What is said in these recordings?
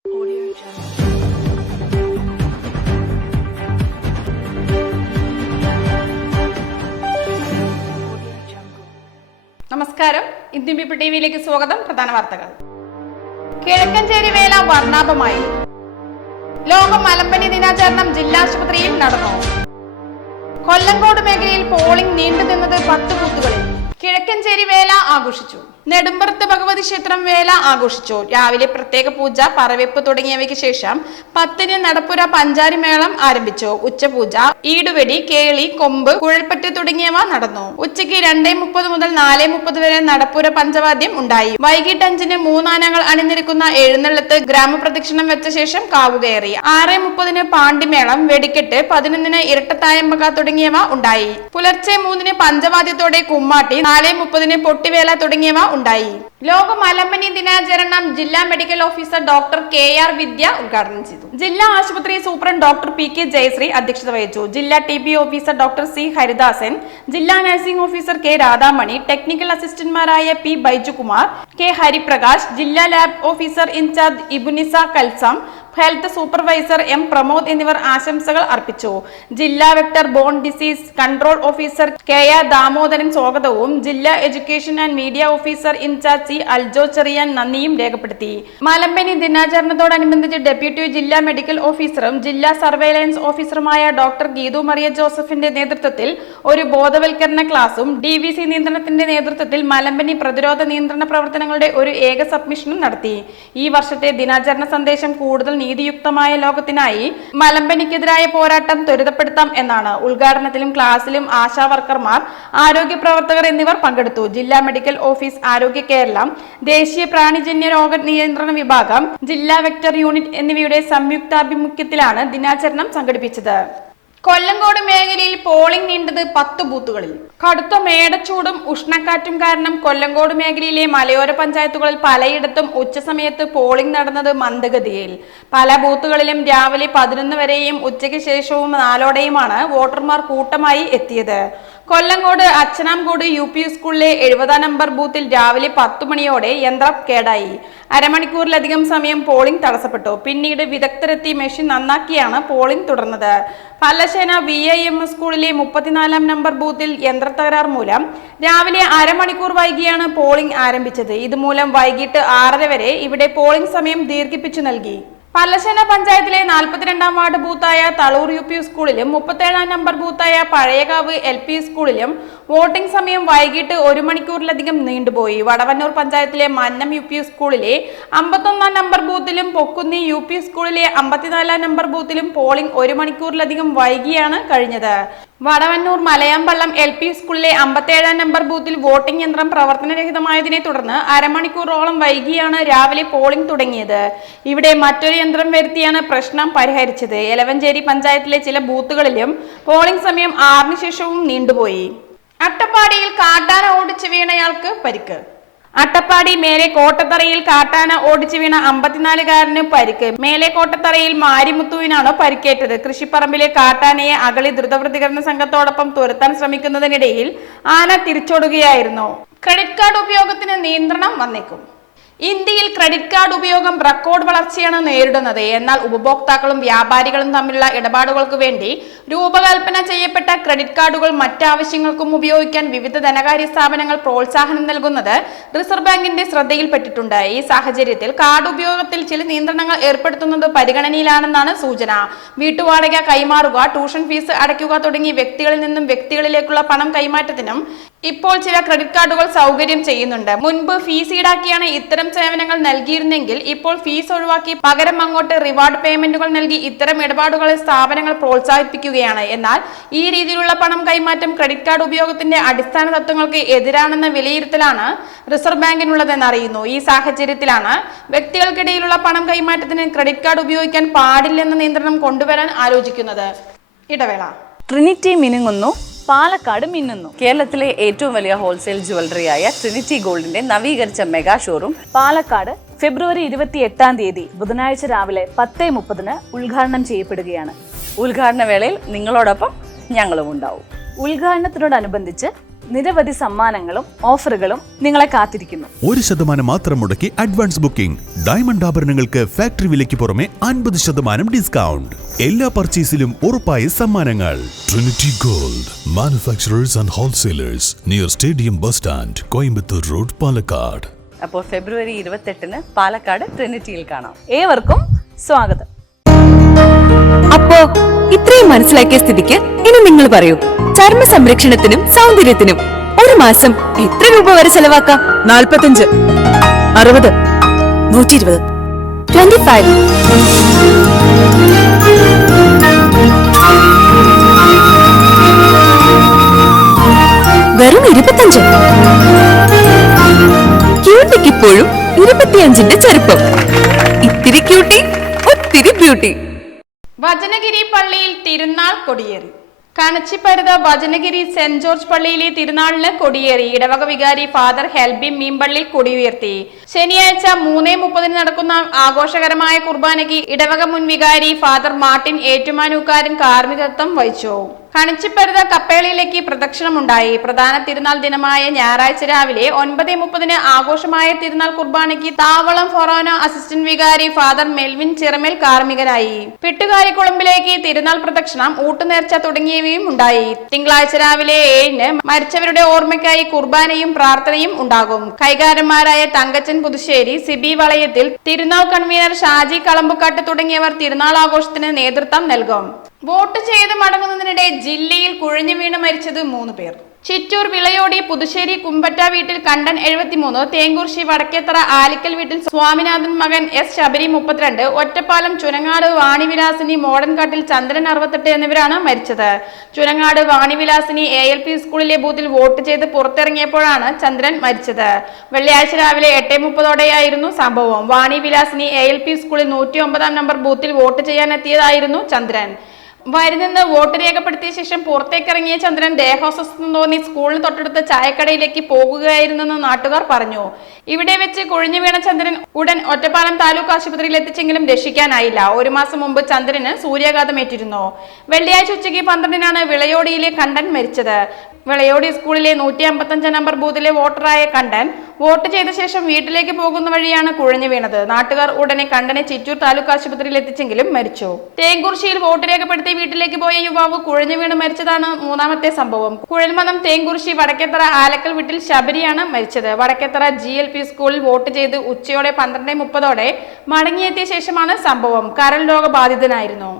നമസ്കാരം, Indian people ടിവിയിലേക്ക് സ്വാഗതം. പ്രധാന വാർത്തകൾ. കിഴക്കഞ്ചേരി വേല വർണ്ണാഭമായി. ലോക മലമ്പനി ദിനാചരണം ജില്ലാ ആശുപത്രിയിൽ നടന്നു. കൊല്ലങ്കോട് മേഖലയിൽ പോളിംഗ് നീണ്ടുനിന്നത് 10 ബൂത്തുകളിൽ. കിഴക്കഞ്ചേരി വേല ആഘോഷിച്ചു. നെടുമ്പറത്ത് ഭഗവതി ക്ഷേത്രം വേല ആഘോഷിച്ചു. രാവിലെ പ്രത്യേക പൂജ, പറവെപ്പ് തുടങ്ങിയവയ്ക്ക് ശേഷം 10-ന് നടപ്പുര പഞ്ചാരി മേളം ആരംഭിച്ചു. ഉച്ചപൂജ, ഈടുവെടി, കേളി, കൊമ്പ്, കുഴൽപ്പറ്റ് തുടങ്ങിയവ നടന്നു. ഉച്ചയ്ക്ക് 2:30 മുതൽ 4:30 വരെ നടപ്പുര പഞ്ചവാദ്യം ഉണ്ടായി. വൈകിട്ട് 5-ന് 3 ആനകൾ അണിനിരക്കുന്ന എഴുന്നള്ളത്ത് ഗ്രാമപ്രദക്ഷിണം വെച്ച ശേഷം കാവുകയറി. 6:30-ന് പാണ്ടിമേളം, വെടിക്കെട്ട്, 11-ന് ഇരട്ടത്തായമ്പക തുടങ്ങിയവ ഉണ്ടായി. പുലർച്ചെ 3-ന് പഞ്ചവാദ്യത്തോടെ കുമ്മാട്ടി, 4:30-ന് പൊട്ടിവേല തുടങ്ങിയവ ഉണ്ടായി. ലോക മലമ്പനി ദിനാചരണം ജില്ലാ മെഡിക്കൽ ഓഫീസർ ഡോക്ടർ KR വിദ്യ ഉദ്ഘാടനം ചെയ്തു. ജില്ലാ ആശുപത്രി സൂപ്രണ്ട് ഡോക്ടർ PK ജയശ്രീ അധ്യക്ഷത വഹിച്ചു. ജില്ലാ TB officer doctor C Haridasan, ജില്ലാ nursing officer K Radhamani, technical അസിസ്റ്റന്റുമാരായ P ബൈജുകുമാർ, K ഹരിപ്രകാശ്, ജില്ലാ lab officer in charge Ibunisa Kalsam, health supervisor M Pramod എന്നിവർ ആശംസകൾ അർപ്പിച്ചു. ജില്ലാ vector borne disease control officer KR Damodaran സ്വാഗതവും ജില്ലാ education and media officer in charge C Aljo Cherian നന്ദിയും രേഖപ്പെടുത്തി. മലമ്പനി ദിനാചരണത്തോടനുബന്ധിച്ച് ഡെപ്യൂട്ടി ജില്ലാ മെഡിക്കൽ ഓഫീസറും ജില്ലാ സർവൈലൻസ് ഓഫീസറുമായ ഡോക്ടർ ഗീതു മറിയ ജോസഫിന്റെ നേതൃത്വത്തിൽ ഒരു ബോധവൽക്കരണ ക്ലാസും DVC നിയന്ത്രണത്തിന്റെ നേതൃത്വത്തിൽ മലമ്പനി പ്രതിരോധ നിയന്ത്രണ പ്രവർത്തനങ്ങളുടെ ഒരു ഏക സബ്മിഷനും നടത്തി. ഈ വർഷത്തെ ദിനാചരണ സന്ദേശം കൂടുതൽ നീതിയുക്തമായ ലോകത്തിനായി മലമ്പനിക്കെതിരായ പോരാട്ടം ത്വരിതപ്പെടുത്താം എന്നാണ്. ഉദ്ഘാടനത്തിലും ക്ലാസ്സിലും ആശാ വർക്കർമാർ, ആരോഗ്യ പ്രവർത്തകർ എന്നിവർ പങ്കെടുത്തു. ജില്ലാ മെഡിക്കൽ ഓഫീസ്, ആരോഗ്യ കേരളം, ദേശീയ പ്രാണിജന്യ രോഗ നിയന്ത്രണ വിഭാഗം, ജില്ലാ വെക്ടർ യൂണിറ്റ് എന്നിവയുടെ സംയുക്താഭിമുഖ്യത്തിലാണ് ദിനാചരണം സംഘടിപ്പിച്ചത്. കൊല്ലങ്കോട് മേഖലയിൽ പോളിംഗ് നീണ്ടത് 10 ബൂത്തുകളിൽ. കടുത്ത മേടച്ചൂടും ഉഷ്ണക്കാറ്റും കാരണം കൊല്ലങ്കോട് മേഖലയിലെ മലയോര പഞ്ചായത്തുകളിൽ പലയിടത്തും ഉച്ചസമയത്ത് പോളിംഗ് നടന്നത് മന്ദഗതിയിൽ. പല ബൂത്തുകളിലും രാവിലെ 11 വരെയും ഉച്ചയ്ക്ക് ശേഷവും 4-ഓടെയുമാണ് വോട്ടർമാർ കൂട്ടമായി എത്തിയത്. കൊല്ലങ്കോട് അച്ഛനാംകോട് UP സ്കൂളിലെ 70-ാം നമ്പർ ബൂത്തിൽ രാവിലെ 10 മണിയോടെ യന്ത്രം കേടായി. അരമണിക്കൂറിലധികം സമയം പോളിംഗ് തടസ്സപ്പെട്ടു. പിന്നീട് വിദഗ്ധരെത്തി മെഷീൻ നന്നാക്കിയാണ് പോളിംഗ് തുടർന്നത്. പല്ലശ്ശേന VIM സ്കൂളിലെ 34-ാം നമ്പർ ബൂത്തിൽ യന്ത്രത്തകരാർ മൂലം രാവിലെ അരമണിക്കൂർ വൈകിയാണ് പോളിംഗ് ആരംഭിച്ചത്. ഇതുമൂലം വൈകിട്ട് 6:30 വരെ ഇവിടെ പോളിംഗ് സമയം ദീർഘിപ്പിച്ചു നൽകി. പല്ലശ്ശേന പഞ്ചായത്തിലെ 42-ാം വാർഡ് ബൂത്തായ തളൂർ UP സ്കൂളിലും 37-ാം നമ്പർ ബൂത്തായ പഴയകാവ് LP സ്കൂളിലും വോട്ടിംഗ് സമയം വൈകിട്ട് 1 മണിക്കൂറിലധികം നീണ്ടുപോയി. വടവന്നൂർ പഞ്ചായത്തിലെ മന്നം UP സ്കൂളിലെ 51-ാം നമ്പർ ബൂത്തിലും പൊക്കുന്നി UP സ്കൂളിലെ 54-ാം നമ്പർ ബൂത്തിലും പോളിംഗ് 1 മണിക്കൂറിലധികം വൈകിയാണ് കഴിഞ്ഞത്. വടവന്നൂർ മലയാമ്പള്ളം LP സ്കൂളിലെ 57-ാം നമ്പർ ബൂത്തിൽ വോട്ടിംഗ് യന്ത്രം പ്രവർത്തനരഹിതമായതിനെ തുടർന്ന് അരമണിക്കൂറോളം വൈകിയാണ് രാവിലെ പോളിംഗ് തുടങ്ങിയത്. ഇവിടെ മറ്റൊരു യന്ത്രം വരുത്തിയാണ് പ്രശ്നം പരിഹരിച്ചത്. എലവഞ്ചേരി പഞ്ചായത്തിലെ ചില ബൂത്തുകളിലും പോളിംഗ് സമയം 6-ന് ശേഷവും നീണ്ടുപോയി. അട്ടപ്പാടിയിൽ കാട്ടാന ഓടിച്ചു വീണയാൾക്ക് പരിക്ക്. അട്ടപ്പാടി മേലെ കോട്ടത്തറയിൽ കാട്ടാന ഓടിച്ചു വീണ 54-കാരന് പരിക്ക്. മേലെ കോട്ടത്തറയിൽ മാരിമുത്തുവിനാണ് പരിക്കേറ്റത്. കൃഷിപ്പറമ്പിലെ കാട്ടാനയെ അഗളി ദ്രുതപ്രതികരണ സംഘത്തോടൊപ്പം തുരത്താൻ ശ്രമിക്കുന്നതിനിടയിൽ ആന തിരിച്ചോടുകയായിരുന്നു. ക്രെഡിറ്റ് കാർഡ് ഉപയോഗത്തിന് നിയന്ത്രണം വന്നേക്കും. ഇന്ത്യയിൽ ക്രെഡിറ്റ് കാർഡ് ഉപയോഗം റെക്കോർഡ് വളർച്ചയാണ് നേരിടുന്നത്. എന്നാൽ ഉപഭോക്താക്കളും വ്യാപാരികളും തമ്മിലുള്ള ഇടപാടുകൾക്ക് വേണ്ടി രൂപകൽപ്പന ചെയ്യപ്പെട്ട ക്രെഡിറ്റ് കാർഡുകൾ മറ്റാവശ്യങ്ങൾക്കും ഉപയോഗിക്കാൻ വിവിധ ധനകാര്യ സ്ഥാപനങ്ങൾ പ്രോത്സാഹനം നൽകുന്നത് റിസർവ് ബാങ്കിന്റെ ശ്രദ്ധയിൽപ്പെട്ടിട്ടുണ്ട്. ഈ സാഹചര്യത്തിൽ കാർഡ് ഉപയോഗത്തിൽ ചില നിയന്ത്രണങ്ങൾ ഏർപ്പെടുത്തുന്നത് പരിഗണനയിലാണെന്നാണ് സൂചന. വീട്ടുവാടക കൈമാറുക, ട്യൂഷൻ ഫീസ് അടയ്ക്കുക തുടങ്ങി വ്യക്തികളിൽ നിന്നും വ്യക്തികളിലേക്കുള്ള പണം കൈമാറ്റത്തിനും ഇപ്പോൾ ചില ക്രെഡിറ്റ് കാർഡുകൾ സൗകര്യം ചെയ്യുന്നുണ്ട്. മുൻപ് ഫീസ് ഈടാക്കിയാണ് ഇത്തരം സേവനങ്ങൾ നൽകിയിരുന്നെങ്കിൽ ഇപ്പോൾ ഫീസ് ഒഴിവാക്കി പകരം അങ്ങോട്ട് റിവാർഡ് പേയ്മെന്റുകൾ നൽകി ഇത്തരം ഇടപാടുകളെ സ്ഥാപനങ്ങൾ പ്രോത്സാഹിപ്പിക്കുകയാണ്. എന്നാൽ ഈ രീതിയിലുള്ള പണം കൈമാറ്റം ക്രെഡിറ്റ് കാർഡ് ഉപയോഗത്തിന്റെ അടിസ്ഥാന തത്വങ്ങൾക്ക് എതിരാണെന്ന വിലയിരുത്തലാണ് റിസർവ് ബാങ്കിനുള്ളതെന്ന് അറിയുന്നു. ഈ സാഹചര്യത്തിലാണ് വ്യക്തികൾക്കിടയിലുള്ള പണം കൈമാറ്റത്തിന് ക്രെഡിറ്റ് കാർഡ് ഉപയോഗിക്കാൻ പാടില്ലെന്ന നിയന്ത്രണം കൊണ്ടുവരാൻ ആലോചിക്കുന്നത്. ഇടവേള. ട്രിനിറ്റി മിനുങ്ങുന്നു, പാലക്കാട് മിന്നുന്നു. കേരളത്തിലെ ഏറ്റവും വലിയ ഹോൾസെയിൽ ജ്വല്ലറിയായ ട്രിനിറ്റി ഗോൾഡിന്റെ നവീകരിച്ച മെഗാ ഷോറൂം പാലക്കാട് ഫെബ്രുവരി 28-ാം തീയതി ബുധനാഴ്ച രാവിലെ 10:30-ന് ഉദ്ഘാടനം ചെയ്യപ്പെടുകയാണ്. ഉദ്ഘാടന വേളയിൽ നിങ്ങളോടൊപ്പം ഞങ്ങളും ഉണ്ടാവും. ഉദ്ഘാടനത്തിനോടനുബന്ധിച്ച് നിരവധി സമ്മാനങ്ങളും ഓഫറുകളും നിങ്ങളെ കാത്തിരിക്കുന്നു. 1% മാത്രം മുടക്കി അഡ്വാൻസ് ബുക്കിംഗ്. ഡയമണ്ട് ആഭരണങ്ങൾക്ക് ഫാക്ടറി വിലയ്ക്ക് പുറമെ 50% ഡിസ്കൗണ്ട്. എല്ലാ പർച്ചേസിലും ഉറപ്പായ സമ്മാനങ്ങൾ. Trinity gold, manufacturers and wholesalers, near stadium bus stand, Coimbatore road, Palakkad. അപ്പോൾ ഫെബ്രുവരി 28 പാലക്കാട് ട്രിനിറ്റിയിൽ കാണാം. ഏവർക്കും സ്വാഗതം. അപ്പോ ഇത്രയും മനസ്സിലാക്കിയ സ്ഥിതിക്ക് ഇനി നിങ്ങൾ പറയൂ, ചർമ്മ സംരക്ഷണത്തിനും സൗന്ദര്യത്തിനും ഒരു മാസം എത്ര രൂപ വരെ ചെലവാക്കാം? 45, 60, 120, 25. വെറും 25. ക്യൂട്ടിക്ക് ഇപ്പോഴും 25ന്റെ ചെറുപ്പം. ഇത്തിരി ക്യൂട്ടി, ഒത്തിരി ബ്യൂട്ടി. വചനഗിരി പള്ളിയിൽ തിരുനാൾ കൊടിയേറി. കണച്ചിപ്പരുത വചനഗിരി സെന്റ് ജോർജ് പള്ളിയിലെ തിരുനാളിന് കൊടിയേറി. ഇടവക വികാരി ഫാദർ ഹെൽബി മീമ്പള്ളി കൊടിയുയർത്തി. ശനിയാഴ്ച 3:30 നടക്കുന്ന ആഘോഷകരമായ കുർബാനയ്ക്ക് ഇടവക മുൻ വികാരി ഫാദർ മാർട്ടിൻ ഏറ്റുമാനൂക്കാരൻ കാർമ്മികത്വം വഹിച്ചു. കണിച്ചിപ്പരുത കപ്പേളിയിലേക്ക് പ്രദക്ഷിണമുണ്ടായി. പ്രധാന തിരുനാൾ ദിനമായ ഞായറാഴ്ച രാവിലെ 9:30 ആഘോഷമായ തിരുനാൾ കുർബാനയ്ക്ക് താവളം ഫൊറോന അസിസ്റ്റന്റ് വികാരി ഫാദർ മെൽവിൻ ചിറമേൽ കാർമ്മികനായി. പിട്ടുകാരിക്കുളമ്പിലേക്ക് തിരുനാൾ പ്രദക്ഷിണം, ഊട്ടുനേർച്ച തുടങ്ങിയവയും ഉണ്ടായി. തിങ്കളാഴ്ച രാവിലെ 7-ന് മരിച്ചവരുടെ ഓർമ്മയ്ക്കായി കുർബാനയും പ്രാർത്ഥനയും ഉണ്ടാകും. കൈകാരന്മാരായ തങ്കച്ചൻ പുതുശ്ശേരി, സിബി വളയത്തിൽ, തിരുനാൾ കൺവീനർ ഷാജി കളമ്പുക്കാട്ട് തുടങ്ങിയവർ തിരുനാൾ ആഘോഷത്തിന് നേതൃത്വം നൽകും. വോട്ട് ചെയ്ത് മടങ്ങുന്നതിനിടെ ജില്ലയിൽ കുഴഞ്ഞു വീണ് മരിച്ചത് 3 പേർ. ചിറ്റൂർ വിളയോടി പുതുശ്ശേരി കുമ്പറ്റ വീട്ടിൽ കണ്ടൻ 73, തേങ്കുർശി വടക്കേത്തറ ആലിക്കൽ വീട്ടിൽ സ്വാമിനാഥൻ മകൻ എസ് ശബരി 32, ഒറ്റപ്പാലം ചുനങ്ങാട് വാണിവിലാസിനി മോഡൻകാട്ടിൽ ചന്ദ്രൻ 68 എന്നിവരാണ് മരിച്ചത്. ചുനങ്ങാട് വാണിവിലാസിനി ALP സ്കൂളിലെ ബൂത്തിൽ വോട്ട് ചെയ്ത് പുറത്തിറങ്ങിയപ്പോഴാണ് ചന്ദ്രൻ മരിച്ചത്. വെള്ളിയാഴ്ച രാവിലെ 8:30 സംഭവം. വാണിവിലാസിനി ALP സ്കൂളിൽ 109 നമ്പർ ബൂത്തിൽ വോട്ട് ചെയ്യാനെത്തിയതായിരുന്നു ചന്ദ്രൻ. വരിനിന്ന് വോട്ട് രേഖപ്പെടുത്തിയ ശേഷം പുറത്തേക്കിറങ്ങിയ ചന്ദ്രൻ ദേഹാസ്വസ്ഥം തോന്നി സ്കൂളിന് തൊട്ടടുത്ത ചായക്കടയിലേക്ക് പോകുകയായിരുന്നെന്ന് നാട്ടുകാർ പറഞ്ഞു. ഇവിടെ വെച്ച് കുഴഞ്ഞു വീണ ചന്ദ്രൻ ഉടൻ ഒറ്റപ്പാലം താലൂക്ക് ആശുപത്രിയിൽ എത്തിച്ചെങ്കിലും രക്ഷിക്കാനായില്ല. 1 മാസം മുമ്പ് ചന്ദ്രന് സൂര്യാഘാതമേറ്റിരുന്നു. വെള്ളിയാഴ്ച ഉച്ചയ്ക്ക് 12-നാണ് വിളയോടിയിലെ കണ്ടൻ മരിച്ചത്. വിളയോടി സ്കൂളിലെ 155 നമ്പർ ബൂത്തിലെ വോട്ടറായ കണ്ടൻ വോട്ട് ചെയ്ത ശേഷം വീട്ടിലേക്ക് പോകുന്ന വഴിയാണ് കുഴഞ്ഞു വീണത്. നാട്ടുകാർ ഉടനെ കണ്ടനെ ചിറ്റൂർ താലൂക്ക് ആശുപത്രിയിൽ എത്തിച്ചെങ്കിലും മരിച്ചു. തേങ്കുർശിയിൽ വോട്ട് രേഖപ്പെടുത്തി വീട്ടിലേക്ക് പോയ യുവാവ് കുഴഞ്ഞു വീണ് മരിച്ചതാണ് 3ാമത്തെ സംഭവം. കുഴൽമന്നം തേങ്കുർശി വടക്കേത്തറ ആലക്കൽ വീട്ടിൽ ശബരിയാണ് മരിച്ചത്. വടക്കേത്തറ GLP സ്കൂളിൽ വോട്ട് ചെയ്ത് ഉച്ചയോടെ 12:30 മടങ്ങിയെത്തിയ ശേഷമാണ് സംഭവം. കരൾ രോഗബാധിതനായിരുന്നു.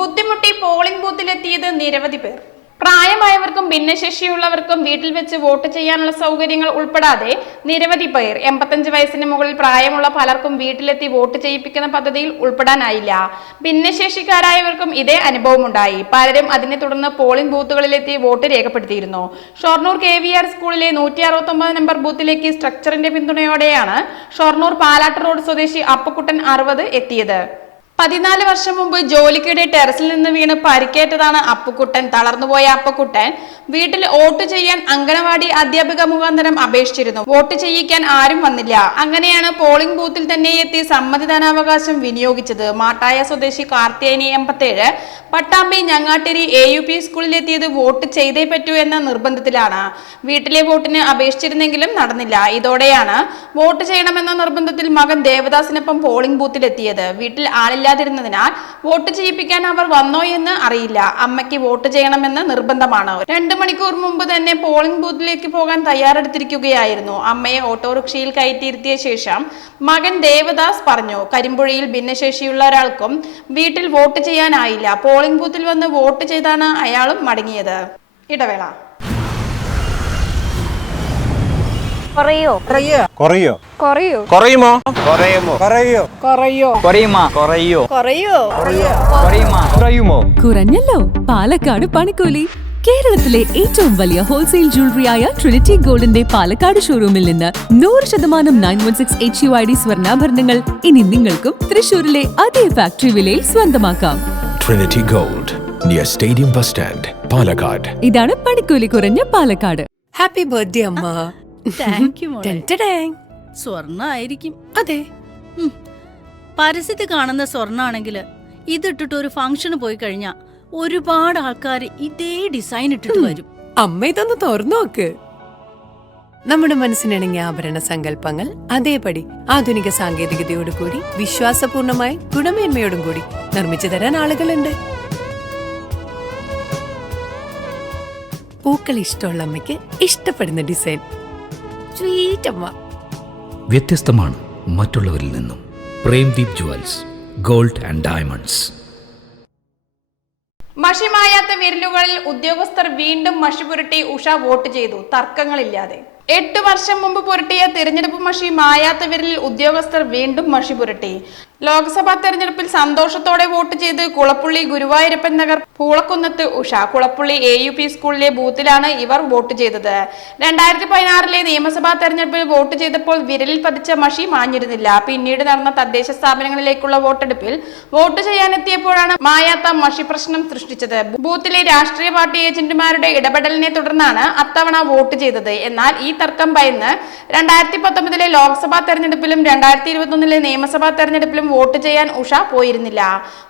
ബുദ്ധിമുട്ടി പോളിംഗ് ബൂത്തിലെത്തിയത് നിരവധി പേർ. പ്രായമായവർക്കും ഭിന്നശേഷിയുള്ളവർക്കും വീട്ടിൽ വെച്ച് വോട്ട് ചെയ്യാനുള്ള സൗകര്യങ്ങൾ ഉൾപ്പെടാതെ നിരവധി പേർ. 85 വയസ്സിന് മുകളിൽ പ്രായമുള്ള പലർക്കും വീട്ടിലെത്തി വോട്ട് ചെയ്യിപ്പിക്കുന്ന പദ്ധതിയിൽ ഉൾപ്പെടാനായില്ല. ഭിന്നശേഷിക്കാരായവർക്കും ഇതേ അനുഭവമുണ്ടായി. പലരും അതിനെ തുടർന്ന് പോളിംഗ് ബൂത്തുകളിലെത്തി വോട്ട് രേഖപ്പെടുത്തിയിരുന്നു. ഷൊർണൂർ KVR സ്കൂളിലെ 169 നമ്പർ ബൂത്തിലേക്ക് സ്ട്രക്ചറിന്റെ പിന്തുണയോടെയാണ് ഷൊർണൂർ പാലാട്ട് റോഡ് സ്വദേശി അപ്പുക്കുട്ടൻ 60 എത്തിയത്. 14 വർഷം മുമ്പ് ജോലിക്കിടെ ടെറസിൽ നിന്ന് വീണ് പരിക്കേറ്റതാണ് അപ്പുക്കുട്ടൻ. തളർന്നുപോയ അപ്പുക്കുട്ടൻ വീട്ടിൽ വോട്ട് ചെയ്യാൻ അംഗനവാടി അധ്യാപിക മുഖാന്തരം അപേക്ഷിച്ചിരുന്നു. വോട്ട് ചെയ്യിക്കാൻ ആരും വന്നില്ല. അങ്ങനെയാണ് പോളിംഗ് ബൂത്തിൽ തന്നെ എത്തി സമ്മതിദാനാവകാശം വിനിയോഗിച്ചത്. മാട്ടായ സ്വദേശി കാർത്തിയാനി 87 പട്ടാമ്പി ഞങ്ങാട്ടിരി AUP സ്കൂളിലെത്തിയത് വോട്ട് ചെയ്തേ പറ്റൂ എന്ന നിർബന്ധത്തിലാണ്. വീട്ടിലെ വോട്ടിന് അപേക്ഷിച്ചിരുന്നെങ്കിലും നടന്നില്ല. ഇതോടെയാണ് വോട്ട് ചെയ്യണമെന്ന നിർബന്ധത്തിൽ മകൻ ദേവദാസിനൊപ്പം പോളിംഗ് ബൂത്തിലെത്തിയത്. വീട്ടിൽ ആളില്ലാതിരുന്നതിനാൽ വോട്ട് ചെയ്യിപ്പിക്കാൻ അവർ വന്നോ എന്ന് അറിയില്ല. അമ്മയ്ക്ക് വോട്ട് ചെയ്യണമെന്ന് നിർബന്ധമാണ്. 2 മണിക്കൂർ മുമ്പ് തന്നെ പോളിംഗ് ബൂത്തിലേക്ക് പോകാൻ തയ്യാറെടുത്തിരിക്കുകയായിരുന്നു. അമ്മയെ ഓട്ടോറിക്ഷയിൽ കയറ്റിയിരുത്തിയ ശേഷം മകൻ ദേവദാസ് പറഞ്ഞു, കരിമ്പുഴയിൽ ഭിന്നശേഷിയുള്ള ഒരാൾക്കും വീട്ടിൽ വോട്ട് ചെയ്യാനായില്ല. പോളിംഗ് ബൂത്തിൽ വന്ന് വോട്ട് ചെയ്താണ് അയാളും മടങ്ങിയത്. ഇടവേള. കുറയോ കുറയോ കുറയോ കുറയുമോ കുറയുമോ കുറയോ കുറയോ കുറയുമോ കുറയോ കുറയോ കുറയുമോ? കുറഞ്ഞല്ലോ പാലക്കാട് പണിക്കൂലി. കേരളത്തിലെ ഏറ്റവും വലിയ ഹോൾസെയിൽ ജ്വല്ലറിയായ ട്രിനിറ്റി ഗോൾഡിന്റെ പാലക്കാട് ഷോറൂമിൽ നിന്ന് 100% 916 HUID സ്വർണ്ണാഭരണങ്ങൾ ഇനി നിങ്ങൾക്കും തൃശൂരിലെ അതേ ഫാക്ടറി വിലയിൽ സ്വന്തമാക്കാം. Trinity gold, near stadium bus stand, Palakkad. ഇതാണ് പണിക്കൂലി കുറഞ്ഞ പാലക്കാട്. ഹാപ്പി ബർത്ത്ഡേ അമ്മ. സ്വർണ്ണ ആയിരിക്കും. അതെ, പരസ്യത്തിൽ കാണുന്ന സ്വർണ്ണാണെങ്കിൽ ഇതിട്ടിട്ട് ഒരു ഫംഗ്ഷന് പോയി കഴിഞ്ഞാ ഒരുപാട് ആൾക്കാർ ഇതേ ഡിസൈൻ ഇട്ടിട്ട് വരും. അമ്മ ഇതൊന്ന് തുറന്നു നോക്ക്. നമ്മുടെ മനസ്സിനിണങ്ങിയ ആഭരണ സങ്കല്പങ്ങൾ അതേപടി ആധുനിക സാങ്കേതികതയോടുകൂടി വിശ്വാസപൂർണമായി ഗുണമേന്മയോടും കൂടി നിർമ്മിച്ചു തരാൻ ആളുകളുണ്ട്. പൂക്കൾ ഇഷ്ടമുള്ള അമ്മയ്ക്ക് ഇഷ്ടപ്പെടുന്ന ഡിസൈൻ. സ്വീറ്റ് അമ്മ. വ്യത്യസ്തമാണ് മറ്റുള്ളവരിൽ നിന്നും. Premdeep jewels, gold and diamonds. മഷി മായാത്ത വിരലുകളിൽ ഉദ്യോഗസ്ഥർ വീണ്ടും മഷി പുരട്ടി ഉഷ വോട്ട് ചെയ്തു, തർക്കങ്ങളില്ലാതെ. 8 വർഷം മുമ്പ് പുരട്ടിയ തിരഞ്ഞെടുപ്പ് മഷി മായാത്ത വിരലിൽ ഉദ്യോഗസ്ഥർ വീണ്ടും മഷി പുരട്ടി. ലോക്സഭാ തെരഞ്ഞെടുപ്പിൽ സന്തോഷത്തോടെ വോട്ട് ചെയ്ത് കുളപ്പുള്ളി ഗുരുവായൂരപ്പൻ നഗർ പൂളക്കുന്നത്ത് ഉഷ കുളപ്പുള്ളി AUP സ്കൂളിലെ ബൂത്തിലാണ് ഇവർ വോട്ട് ചെയ്തത്. 2016 നിയമസഭാ തെരഞ്ഞെടുപ്പിൽ വോട്ട് ചെയ്തപ്പോൾ വിരലിൽ പതിച്ച മഷി മാഞ്ഞിരുന്നില്ല. പിന്നീട് നടന്ന തദ്ദേശ സ്ഥാപനങ്ങളിലേക്കുള്ള വോട്ടെടുപ്പിൽ വോട്ട് ചെയ്യാനെത്തിയപ്പോഴാണ് മായാത്ത മഷി പ്രശ്നം സൃഷ്ടിച്ചത്. ബൂത്തിലെ രാഷ്ട്രീയ പാർട്ടി ഏജന്റുമാരുടെ ഇടപെടലിനെ തുടർന്നാണ് അത്തവണ വോട്ട് ചെയ്തത്. എന്നാൽ ഈ തർക്കം ഭയന്ന് 2019 ലോക്സഭാ തെരഞ്ഞെടുപ്പിലും 2021 നിയമസഭാ തെരഞ്ഞെടുപ്പിലും വോട്ട് ചെയ്യാൻ ഉഷ പോയിരുന്നില്ല.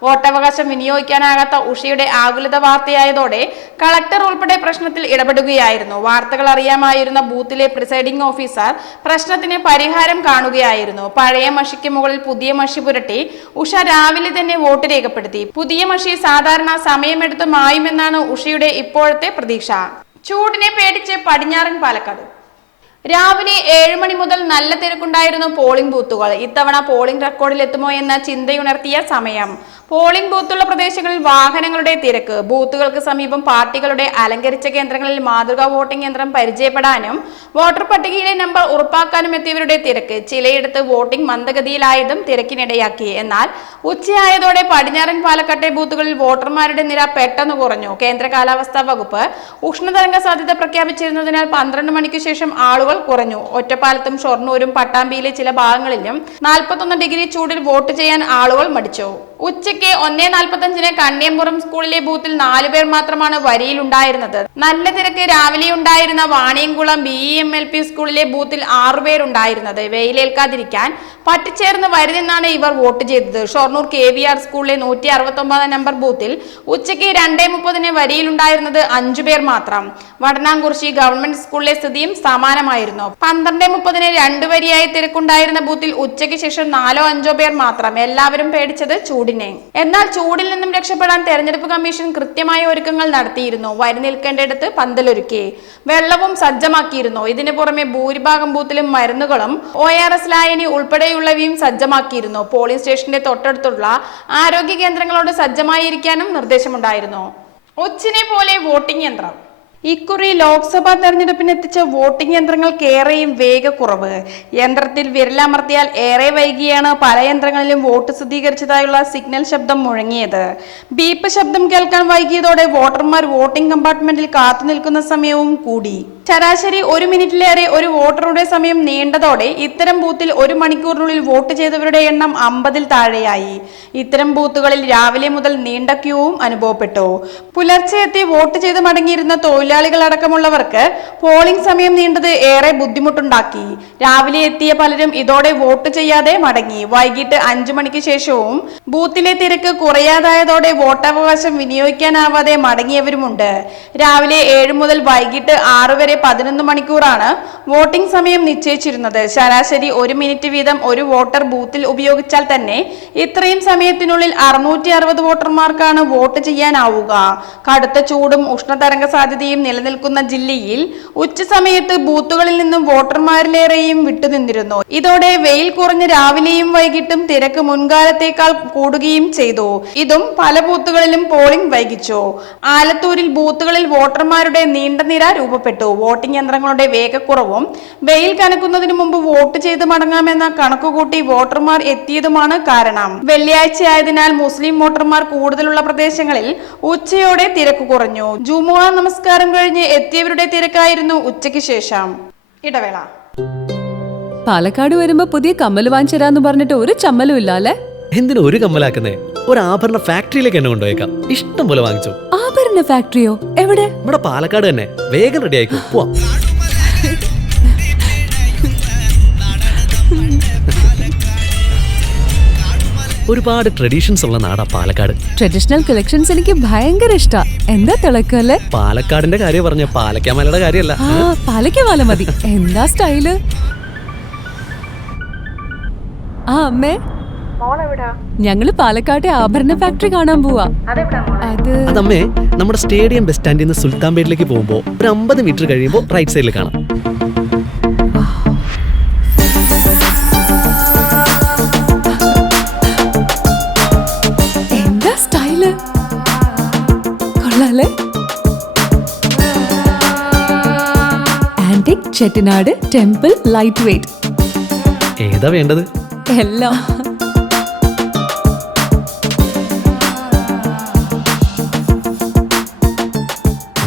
വോട്ടവകാശം വിനിയോഗിക്കാനാകാത്ത ഉഷയുടെ ആകുലത വാർത്തയായതോടെ കളക്ടർ ഉൾപ്പെടെ പ്രശ്നത്തിൽ ഇടപെടുകയായിരുന്നു. വാർത്തകൾ അറിയാമായിരുന്ന ബൂത്തിലെ പ്രിസൈഡിംഗ് ഓഫീസർ പ്രശ്നത്തിന് പരിഹാരം കാണുകയായിരുന്നു. പഴയ മഷിക്ക് മുകളിൽ പുതിയ മഷി പുരട്ടി ഉഷ രാവിലെ തന്നെ വോട്ട് രേഖപ്പെടുത്തി. പുതിയ മഷി സാധാരണ സമയമെടുത്ത് മായുമെന്നാണ് ഉഷയുടെ ഇപ്പോഴത്തെ പ്രതീക്ഷ. ചൂടിനെ പേടിച്ച് പടിഞ്ഞാറൻ പാലക്കാട്. രാവിലെ 7 മണി മുതൽ നല്ല തിരക്കുണ്ടായിരുന്നു പോളിംഗ് ബൂത്തുകൾ. ഇത്തവണ പോളിംഗ് റെക്കോർഡിൽ എത്തുമോ എന്ന ചിന്തയുണർത്തിയ സമയം. പോളിംഗ് ബൂത്തുള്ള പ്രദേശങ്ങളിൽ വാഹനങ്ങളുടെ തിരക്ക്. ബൂത്തുകൾക്ക് സമീപം പാർട്ടികളുടെ അലങ്കരിച്ച കേന്ദ്രങ്ങളിൽ മാതൃകാ വോട്ടിംഗ് യന്ത്രം പരിചയപ്പെടാനും വോട്ടർ പട്ടികയിലെ നമ്പർ ഉറപ്പാക്കാനും എത്തിയവരുടെ തിരക്ക്. ചിലയിടത്ത് വോട്ടിംഗ് മന്ദഗതിയിലായതും തിരക്കിനിടയാക്കി. എന്നാൽ ഉച്ചയായതോടെ പടിഞ്ഞാറൻ പാലക്കാട്ടെ ബൂത്തുകളിൽ വോട്ടർമാരുടെ നിര പെട്ടെന്ന് കുറഞ്ഞു. കേന്ദ്ര കാലാവസ്ഥാ വകുപ്പ് ഉഷ്ണതരംഗ സാധ്യത പ്രഖ്യാപിച്ചിരുന്നതിനാൽ 12 മണിക്ക് ശേഷം ആളുകൾ കുറഞ്ഞു. ഒറ്റപ്പാലത്തും ഷൊർണൂരും പട്ടാമ്പിയിലെ ചില ഭാഗങ്ങളിലും 41 ഡിഗ്രി ചൂടിൽ വോട്ട് ചെയ്യാൻ ആളുകൾ മടിച്ചു. ഉച്ചയ്ക്ക് 1:45 കണ്ണിയമ്പുറം സ്കൂളിലെ ബൂത്തിൽ 4 പേർ മാത്രമാണ് വരിയിലുണ്ടായിരുന്നത്. നല്ല തിരക്ക് രാവിലെ ഉണ്ടായിരുന്ന വാണിയംകുളം BEMLP സ്കൂളിലെ ബൂത്തിൽ 6 പേരുണ്ടായിരുന്നത്. വെയിലേൽക്കാതിരിക്കാൻ പറ്റിച്ചേർന്ന് വരി നിന്നാണ് ഇവർ വോട്ട് ചെയ്തത്. ഷൊർണൂർ KVR സ്കൂളിലെ 169 നമ്പർ ബൂത്തിൽ ഉച്ചയ്ക്ക് 2:30 വരിയിലുണ്ടായിരുന്നത് 5 പേർ മാത്രം. വടനാംകുറിശി ഗവൺമെന്റ് സ്കൂളിലെ സ്ഥിതിയും സമാനമായിരുന്നു. 12:30 2 വരിയായി തിരക്കുണ്ടായിരുന്ന ബൂത്തിൽ ഉച്ചയ്ക്ക് ശേഷം 4-5 പേർ മാത്രം. എല്ലാവരും പേടിച്ചത് ചൂടിനെ. എന്നാൽ ചൂടിൽ നിന്നും രക്ഷപ്പെടാൻ തെരഞ്ഞെടുപ്പ് കമ്മീഷൻ കൃത്യമായ ഒരുക്കങ്ങൾ നടത്തിയിരുന്നു. വരി നിൽക്കേണ്ടിടത്ത് പന്തലൊരുക്കി വെള്ളവും സജ്ജമാക്കിയിരുന്നു. ഇതിനു പുറമെ ഭൂരിഭാഗം ബൂത്തിലും മരുന്നുകളും ORS ലായനി ഉൾപ്പെടെയുള്ളവയും സജ്ജമാക്കിയിരുന്നു. പോളിംഗ് സ്റ്റേഷന്റെ തൊട്ടടുത്തുള്ള ആരോഗ്യ കേന്ദ്രങ്ങളോട് സജ്ജമായിരിക്കാനും നിർദ്ദേശമുണ്ടായിരുന്നു. ഒച്ചിനെ പോലെ വോട്ടിംഗ് യന്ത്രം. ഇക്കുറി ലോക്സഭാ തെരഞ്ഞെടുപ്പിന് എത്തിച്ച വോട്ടിംഗ് യന്ത്രങ്ങൾക്കേറെയും വേഗക്കുറവ്. യന്ത്രത്തിൽ വിരലമർത്തിയാൽ ഏറെ വൈകിയാണ് പല യന്ത്രങ്ങളിലും വോട്ട് സ്ഥിരീകരിച്ചതായുള്ള സിഗ്നൽ ശബ്ദം മുഴങ്ങിയത്. ബീപ്പ് ശബ്ദം കേൾക്കാൻ വൈകിയതോടെ വോട്ടർമാർ വോട്ടിംഗ് കമ്പാർട്ട്മെന്റിൽ കാത്തു നിൽക്കുന്ന സമയവും കൂടി. ശരാശരി 1 മിനിറ്റിലേറെ ഒരു വോട്ടറുടെ സമയം നീണ്ടതോടെ ഇത്തരം ബൂത്തിൽ 1 മണിക്കൂറിനുള്ളിൽ വോട്ട് ചെയ്തവരുടെ എണ്ണം 50-ൽ താഴെയായി. ഇത്തരം ബൂത്തുകളിൽ രാവിലെ മുതൽ നീണ്ട ക്യൂവും അനുഭവപ്പെട്ടു. പുലർച്ചെ എത്തി വോട്ട് ചെയ്ത് മടങ്ങിയിരുന്ന തൊഴിലാളികളടക്കമുള്ളവർക്ക് പോളിംഗ് സമയം നീണ്ടത് ഏറെ ബുദ്ധിമുട്ടുണ്ടാക്കി. രാവിലെ എത്തിയ പലരും ഇതോടെ വോട്ട് ചെയ്യാതെ മടങ്ങി. വൈകിട്ട് 5 മണിക്ക് ശേഷവും ബൂത്തിലെ തിരക്ക് കുറയാതായതോടെ വോട്ടവകാശം വിനിയോഗിക്കാനാവാതെ മടങ്ങിയവരുമുണ്ട്. രാവിലെ 7 മുതൽ വൈകിട്ട് 6 വരെ 11 മണിക്കൂറാണ് വോട്ടിംഗ് സമയം നിശ്ചയിച്ചിരുന്നത്. ശരാശരി 1 മിനിറ്റ് വീതം ഒരു വോട്ടർ ബൂത്തിൽ ഉപയോഗിച്ചാൽ തന്നെ ഇത്രയും സമയത്തിനുള്ളിൽ 660 വോട്ടർമാർക്കാണ് വോട്ട് ചെയ്യാനാവുക. കടുത്ത ചൂടും ഉഷ്ണതരംഗ സാധ്യതയും നിലനിൽക്കുന്ന ജില്ലയിൽ ഉച്ചസമയത്ത് ബൂത്തുകളിൽ നിന്നും വോട്ടർമാരിലേറെയും വിട്ടുനിന്നിരുന്നു. ഇതോടെ വെയിൽ കുറഞ്ഞ് രാവിലെയും വൈകിട്ടും തിരക്ക് മുൻകാലത്തേക്കാൾ കൂടുകയും ചെയ്തു. ഇതും പല ബൂത്തുകളിലും പോളിംഗ് വൈകിച്ചു. ആലത്തൂരിൽ ബൂത്തുകളിൽ വോട്ടർമാരുടെ നീണ്ട നിര രൂപപ്പെട്ടു. വോട്ടിംഗ് യന്ത്രങ്ങളുടെ വേഗക്കുറവും വെയിൽ കനക്കുന്നതിന് മുമ്പ് വോട്ട് ചെയ്ത് മടങ്ങാമെന്ന കണക്കുകൂട്ടി വോട്ടർമാർ എത്തിയതുമാണ് കാരണം. വെള്ളിയാഴ്ചയായതിനാൽ മുസ്ലിം വോട്ടർമാർ കൂടുതലുള്ള പ്രദേശങ്ങളിൽ ഉച്ചയോടെ തിരക്ക് കുറഞ്ഞു. ജുമുഅ നമസ്കാരം കഴിഞ്ഞ് എത്തിയവരുടെ തിരക്കായിരുന്നു ഉച്ചയ്ക്ക് ശേഷം. ഇടവേള. പാലക്കാട് വരുമ്പോ പുതിയ കമ്മൽ വാങ്ങിച്ചരാന്ന് പറഞ്ഞിട്ട് ഒരു ചമ്മലും ഇല്ല അല്ലേ? എന്തിനു ഒരു കമ്മലാക്കുന്നേ? ഒരു ആഭരണ ഫാക്ടറിയിലേക്ക് എന്നെ കൊണ്ടുപോയേക്കാം. ഇഷ്ടം പോലെ വാങ്ങിച്ചു. ആഭരണ ഫാക്ടറിയോ? എവിടെ? നമ്മുടെ പാലക്കാട് തന്നെ. വേഗം റെഡി ആയിക്കോ, പോവാം. ഒരുപാട് ട്രഡീഷൻസ് ഉള്ള നാടാ പാലക്കാട്. ട്രഡീഷണൽ കളക്ഷൻസ് എനിക്ക് ഭയങ്കര ഇഷ്ടാ. എന്താ തിളക്കല്ലേ? പാലക്കാടിന്റെ കാര്യം പറഞ്ഞ പാലക്കാമലയുടെ കാര്യമല്ല. പാലക്കാമല മതി. എന്താ സ്റ്റൈല്? അമ്മേ, ഞങ്ങള് പാലക്കാട്ടെ ആഭരണ ഫാക്ടറി കാണാൻ പോവാ. അതമ്മേ, നമ്മുടെ സ്റ്റേഡിയം ബസ് സ്റ്റാൻഡിൽ നിന്ന് സുൽത്താൻപേട്ടിലേക്ക് പോകുമ്പോ ഒരു 50 മീറ്റർ കഴിയുമ്പോൾ റൈറ്റ് സൈഡിൽ കാണാം. എന്താ സ്റ്റൈല്? കൊള്ളാലേ? Antique Chettinad temple light weight. ഏതാ വേണ്ടത്? എല്ലാം.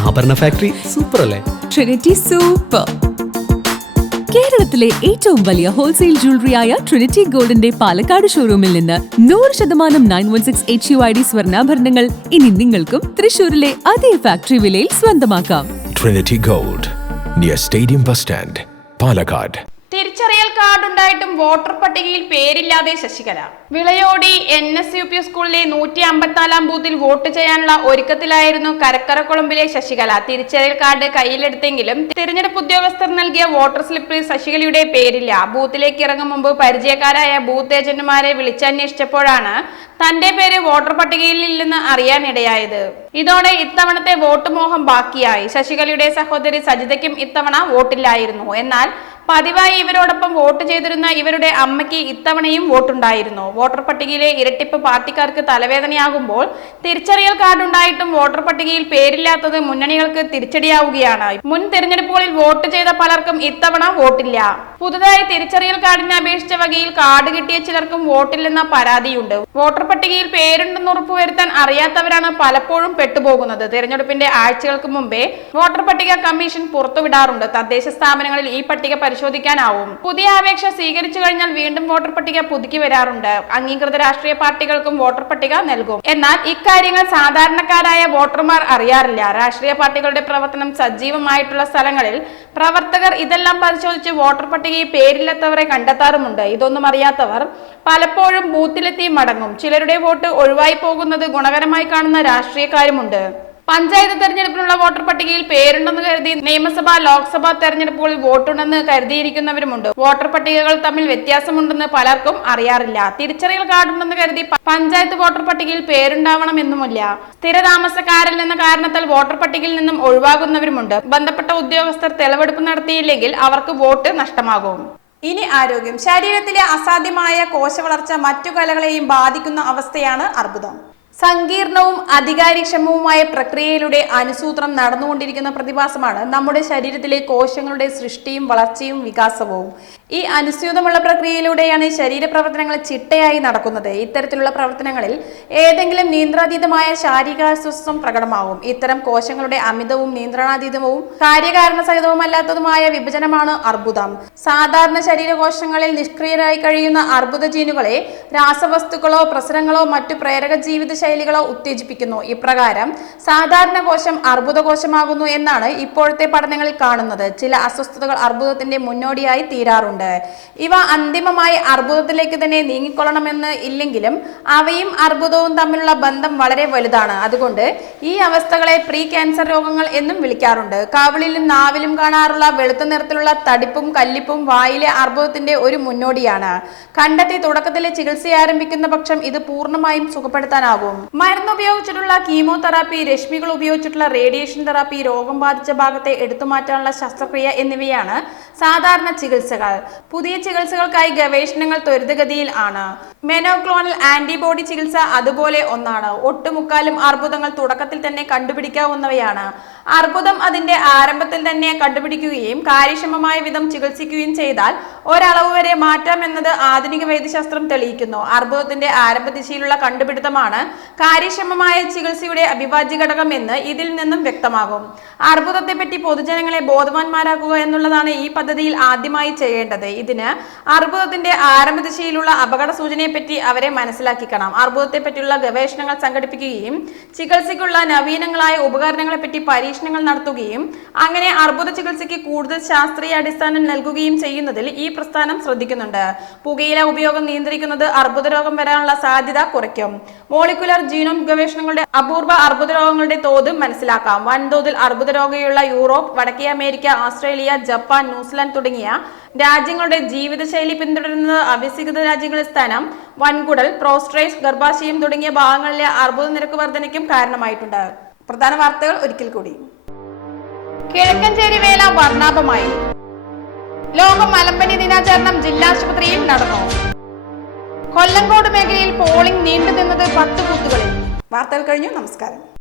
ആഭരണ ഫാക്ടറി സൂപ്പർ അല്ലേ? Trinity super. കേരളത്തിലെ ഏറ്റവും വലിയ ഹോൾസെയിൽ ജ്വല്ലറിയായ ട്രിനിറ്റി ഗോൾഡിന്റെ പാലക്കാട് ഷോറൂമിൽ നിന്ന് 100% 916 HUID സ്വർണ്ണാഭരണങ്ങൾ ഇനി നിങ്ങൾക്കും തൃശൂരിലെ അതേ ഫാക്ടറി വിലയിൽ സ്വന്തമാക്കാം. Trinity Gold, near Stadium Bus Stand, Palakkad. തിരിച്ചറിയൽ കാർഡ് ഉണ്ടായിട്ടും വോട്ടർ പട്ടികയിൽ പേരില്ലാതെ ശശികല. വിളയോടി NSUP സ്കൂളിലെ 154 ബൂത്തിൽ വോട്ട് ചെയ്യാനുള്ള ഒരുക്കത്തിലായിരുന്നു കരക്കരക്കുളമ്പിലെ ശശികല. തിരിച്ചറിയൽ കാർഡ് കയ്യിലെടുത്തെങ്കിലും തിരഞ്ഞെടുപ്പ് ഉദ്യോഗസ്ഥർ നൽകിയ വോട്ടർ സ്ലിപ്പിൽ ശശികലയുടെ പേരില്ല. ബൂത്തിലേക്ക് ഇറങ്ങും മുമ്പ് പരിചയക്കാരായ ബൂത്ത് ഏജന്റുമാരെ വിളിച്ചന്വേഷിച്ചപ്പോഴാണ് തന്റെ പേര് വോട്ടർ പട്ടികയിൽ ഇല്ലെന്ന് അറിയാനിടയായത്. ഇതോടെ ഇത്തവണത്തെ വോട്ട് മോഹം ബാക്കിയായി. ശശികലയുടെ സഹോദരി സജിതയ്ക്കും ഇത്തവണ വോട്ടില്ലായിരുന്നു. എന്നാൽ പതിവായി ഇവരോടൊപ്പം വോട്ട് ചെയ്തിരുന്ന ഇവരുടെ അമ്മയ്ക്ക് ഇത്തവണയും വോട്ടുണ്ടായിരുന്നു. വോട്ടർ പട്ടികയിലെ ഇരട്ടിപ്പ് പാർട്ടിക്കാർക്ക് തലവേദനയാകുമ്പോൾ തിരിച്ചറിയൽ കാർഡ് ഉണ്ടായിട്ടും വോട്ടർ പട്ടികയിൽ പേരില്ലാത്തത് മുന്നണികൾക്ക് തിരിച്ചടിയാവുകയാണ്. മുൻ തിരഞ്ഞെടുപ്പുകളിൽ വോട്ട് ചെയ്ത പലർക്കും ഇത്തവണ വോട്ടില്ല. പുതുതായി തിരിച്ചറിയൽ കാർഡിനെ അപേക്ഷിച്ച വകയിൽ കാർഡ് കിട്ടിയ ചിലർക്കും വോട്ടില്ലെന്ന പരാതിയുണ്ട്. വോട്ടർ പട്ടികയിൽ പേരുണ്ടെന്ന് ഉറപ്പുവരുത്താൻ അറിയാത്തവരാണ് പലപ്പോഴും പെട്ടുപോകുന്നത്. തിരഞ്ഞെടുപ്പിന്റെ ആഴ്ചകൾക്ക് മുമ്പേ വോട്ടർ പട്ടിക കമ്മീഷൻ പുറത്തുവിടാറുണ്ട്. തദ്ദേശ സ്ഥാപനങ്ങളിൽ ഈ പട്ടിക പരിശോധിക്കാനാവും. പുതിയ അപേക്ഷ സ്വീകരിച്ചു കഴിഞ്ഞാൽ വീണ്ടും വോട്ടർ പട്ടിക പുതുക്കി വരാറുണ്ട്. അംഗീകൃത രാഷ്ട്രീയ പാർട്ടികൾക്കും വോട്ടർ പട്ടിക നൽകും. എന്നാൽ ഇക്കാര്യങ്ങൾ സാധാരണക്കാരായ വോട്ടർമാർ അറിയാറില്ല. രാഷ്ട്രീയ പാർട്ടികളുടെ പ്രവർത്തനം സജീവമായിട്ടുള്ള സ്ഥലങ്ങളിൽ പ്രവർത്തകർ ഇതെല്ലാം പരിശോധിച്ച് വോട്ടർ പട്ടികയിൽ പേരില്ലാത്തവരെ കണ്ടെത്താറുമുണ്ട്. ഇതൊന്നും അറിയാത്തവർ പലപ്പോഴും ബൂത്തിലെത്തി മടങ്ങും. ചിലരുടെ വോട്ട് ഒഴിവായി പോകുന്നത് ഗുണകരമായി കാണുന്ന രാഷ്ട്രീയക്കാരുമുണ്ട്. പഞ്ചായത്ത് തെരഞ്ഞെടുപ്പിനുള്ള വോട്ടർ പട്ടികയിൽ പേരുണ്ടെന്ന് കരുതി നിയമസഭാ ലോക്സഭാ തെരഞ്ഞെടുപ്പുകളിൽ വോട്ടുണ്ടെന്ന് കരുതിയിരിക്കുന്നവരുമുണ്ട്. വോട്ടർ പട്ടികകൾ തമ്മിൽ വ്യത്യാസമുണ്ടെന്ന് പലർക്കും അറിയാറില്ല. തിരിച്ചറിയൽ കാർഡുണ്ടെന്ന് കരുതി പഞ്ചായത്ത് വോട്ടർ പട്ടികയിൽ പേരുണ്ടാവണമെന്നുമില്ല. സ്ഥിരതാമസക്കാരിൽ എന്ന കാരണത്താൽ വോട്ടർ പട്ടികയിൽ നിന്നും ഒഴിവാകുന്നവരുമുണ്ട്. ബന്ധപ്പെട്ട ഉദ്യോഗസ്ഥർ തെളിവെടുപ്പ് നടത്തിയില്ലെങ്കിൽ അവർക്ക് വോട്ട് നഷ്ടമാകും. ഇനി ആരോഗ്യം. ശരീരത്തിലെ അസാധ്യമായ കോശവളർച്ച മറ്റു കലകളെയും ബാധിക്കുന്ന അവസ്ഥയാണ് അർബുദം. സങ്കീർണവും അധികാരിക്ഷമവുമായ പ്രക്രിയയിലൂടെ അനുസൂത്രണം നടന്നുകൊണ്ടിരിക്കുന്ന പ്രതിഭാസമാണ് നമ്മുടെ ശരീരത്തിലെ കോശങ്ങളുടെ സൃഷ്ടിയും വളർച്ചയും വികാസവും. ഈ അനുസ്യൂതമുള്ള പ്രക്രിയയിലൂടെയാണ് ശരീരപ്രവർത്തനങ്ങൾ ചിട്ടയായി നടക്കുന്നത്. ഇത്തരത്തിലുള്ള പ്രവർത്തനങ്ങളിൽ ഏതെങ്കിലും നിയന്ത്രണാതീതമായ ശാരീരികാസ്വസ്ഥം പ്രകടമാകും. ഇത്തരം കോശങ്ങളുടെ അമിതവും നിയന്ത്രണാതീതവും കാര്യകാരണ സഹിതവുമല്ലാത്തതുമായ വിഭജനമാണ് അർബുദം. സാധാരണ ശരീരകോശങ്ങളിൽ നിഷ്ക്രിയരായി കഴിയുന്ന അർബുദ ജീനുകളെ രാസവസ്തുക്കളോ പ്രസരങ്ങളോ മറ്റു പ്രേരക ജീവിത ശൈലികളോ ഉത്തേജിപ്പിക്കുന്നു. ഇപ്രകാരം സാധാരണ കോശം അർബുദ കോശമാകുന്നു എന്നാണ് ഇപ്പോഴത്തെ പഠനങ്ങളിൽ കാണുന്നത്. ചില അസ്വസ്ഥതകൾ അർബുദത്തിന്റെ മുന്നോടിയായി തീരാറുണ്ട്. ഇവ അന്തിമമായി അർബുദത്തിലേക്ക് തന്നെ നീങ്ങിക്കൊള്ളണമെന്ന് ഇല്ലെങ്കിലും അവയും അർബുദവും തമ്മിലുള്ള ബന്ധം വളരെ വലുതാണ്. അതുകൊണ്ട് ഈ അവസ്ഥകളെ പ്രീ ക്യാൻസർ രോഗങ്ങൾ എന്നും വിളിക്കാറുണ്ട്. കവിളിലും നാവിലും കാണാറുള്ള വെളുത്ത നിറത്തിലുള്ള തടിപ്പും കല്ലിപ്പും വായിലെ അർബുദത്തിന്റെ ഒരു മുന്നോടിയാണ്. കണ്ടെത്തി തുടക്കത്തിലെ ചികിത്സ ആരംഭിക്കുന്ന പക്ഷം ഇത് പൂർണ്ണമായും സുഖപ്പെടുത്താനാകും. മരുന്ന് ഉപയോഗിച്ചിട്ടുള്ള കീമോതെറാപ്പി, രശ്മികൾ ഉപയോഗിച്ചിട്ടുള്ള റേഡിയേഷൻ തെറാപ്പി, രോഗം ബാധിച്ച ഭാഗത്തെ എടുത്തുമാറ്റാനുള്ള ശസ്ത്രക്രിയ എന്നിവയാണ് സാധാരണ ചികിത്സകൾ. പുതിയ ചികിത്സകൾക്കായി ഗവേഷണങ്ങൾ ത്വരിതഗതിയിൽ ആണ്. മെനോക്ലോണൽ ആന്റിബോഡി ചികിത്സ അതുപോലെ ഒന്നാണ്. ഒട്ടുമുക്കാലും അർബുദങ്ങൾ തുടക്കത്തിൽ തന്നെ കണ്ടുപിടിക്കാവുന്നവയാണ്. അർബുദം അതിന്റെ ആരംഭത്തിൽ തന്നെ കണ്ടുപിടിക്കുകയും കാര്യക്ഷമമായ വിധം ചികിത്സിക്കുകയും ചെയ്താൽ ഒരളവ് വരെ മാറ്റാം എന്നത് ആധുനിക വൈദ്യശാസ്ത്രം തെളിയിക്കുന്നു. അർബുദത്തിന്റെ ആരംഭ ദിശയിലുള്ള കണ്ടുപിടുത്തമാണ് കാര്യക്ഷമമായ ചികിത്സയുടെ അവിഭാജ്യ ഘടകം എന്ന് ഇതിൽ നിന്നും വ്യക്തമാകും. അർബുദത്തെപ്പറ്റി പൊതുജനങ്ങളെ ബോധവാന്മാരാക്കുക എന്നുള്ളതാണ് ഈ പദ്ധതിയിൽ ആദ്യമായി ചെയ്യേണ്ടത്. ഇതിന് അർബുദത്തിന്റെ ആരംഭദിശയിലുള്ള അപകട സൂചനയെപ്പറ്റി അവരെ മനസ്സിലാക്കിക്കണം. അർബുദത്തെ പറ്റിയുള്ള ഗവേഷണങ്ങൾ സംഘടിപ്പിക്കുകയും ചികിത്സയ്ക്കുള്ള നവീനങ്ങളായ ഉപകരണങ്ങളെ പറ്റി പരീക്ഷണങ്ങൾ നടത്തുകയും അങ്ങനെ അർബുദ ചികിത്സയ്ക്ക് കൂടുതൽ ശാസ്ത്രീയ അടിസ്ഥാനം നൽകുകയും ചെയ്യുന്നതിൽ ഈ പ്രസ്ഥാനം ശ്രദ്ധിക്കുന്നുണ്ട്. പുകയില ഉപയോഗം നിയന്ത്രിക്കുന്നത് അർബുദ രോഗം വരാനുള്ള സാധ്യത കുറയ്ക്കും. മോളിക്കുലർ ജീനോം ഗവേഷണങ്ങളുടെ അപൂർവ അർബുദ രോഗങ്ങളുടെ തോത് മനസ്സിലാക്കാം. വൻതോതിൽ അർബുദ രോഗിയുള്ള യൂറോപ്പ്, വടക്കേ അമേരിക്ക, ഓസ്ട്രേലിയ, ജപ്പാൻ, ന്യൂസിലാൻഡ് തുടങ്ങിയ രാജ്യങ്ങളുടെ ജീവിതശൈലി പിന്തുടരുന്നത് അവികസിത രാജ്യങ്ങളിൽ സ്ഥാനം വൻകുടൽ, പ്രോസ്ട്രേറ്റ്, ഗർഭാശയം തുടങ്ങിയ ഭാഗങ്ങളിലെ അർബുദ നിരക്ക് വർധനയ്ക്കും കാരണമായിട്ടുണ്ട്. പ്രധാന വാർത്തകൾ ഒരിക്കൽ കൂടി. കിഴക്കഞ്ചേരി വേല വർണ്ണാഭമായി. ലോക മലമ്പനി ദിനാചരണം ജില്ലാശുപത്രിയിൽ നടന്നു. കൊല്ലങ്കോട് മേഖലയിൽ പോളിംഗ് നീണ്ടുനിന്നത് 10 ബൂത്തുകളിൽ. വാർത്തകൾ കഴിഞ്ഞു. നമസ്കാരം.